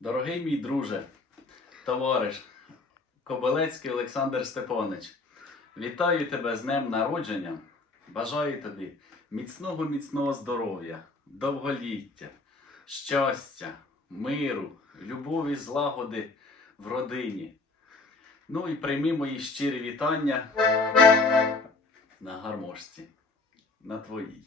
Дорогий мій друже, товариш Кобилецький Олександр Степанович, вітаю тебе з днем народження. Бажаю тобі міцного міцного здоров'я, довголіття, щастя, миру, любові, злагоди в родині. Ну і прийми мої щирі вітання на гармошці, на твоїй.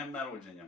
днем народження.